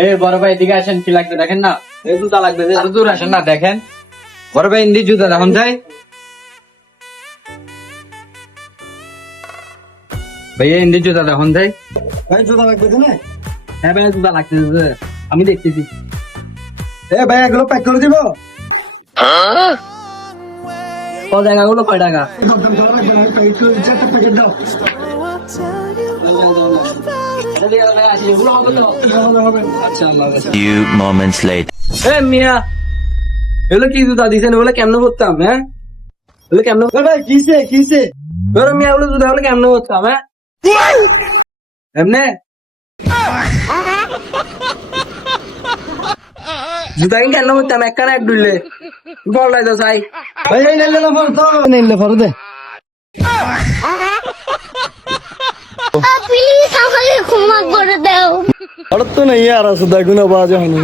এই বড় ভাই এদিকে আসেন, কি লাগবে দেখেন না। এই জুতা লাগবে যে। আর দূর আসেন না, দেখেন বড় ভাই ইন্দি জুতা দেখুন যাই। ভাইয়া ইন্দি জুতা দেখুন যাই। ভাই জুতা লাগবে যে না? হ্যাঁ ভাই জুতা লাগতেছে, আমি দেখতেছি। এ ভাই এগুলো প্যাক করে দিব। ও জায়গাগুলো কয় টাকা? একদম ভালো লাগবে না, প্যাকেট করে চারটা প্যাকেট দাও। হবে হবে। আচ্ছা আল্লাহ হাফেজ। Few moments later. এ মিয়া, এগুলো কি জুতা দিছেন? ওগুলো কেমনে করতাম? হ্যাঁ এগুলো কেমনে? এ ভাই কিসে কিসে? ধরো মিয়া, ওগুলো জুতা গুলো কেমনে করতাম? হ্যাঁ এমনে জুতা কি কেন করতাম? একখানা এক ডুললে বলাই তো চাই। ভাই এই নেলে না ফর তো নেলে ফর দে। প্লিজ আমাকে ক্ষমা করে দাও। আর তো নেই আর আছে দেখুন আওয়াজ হয় না।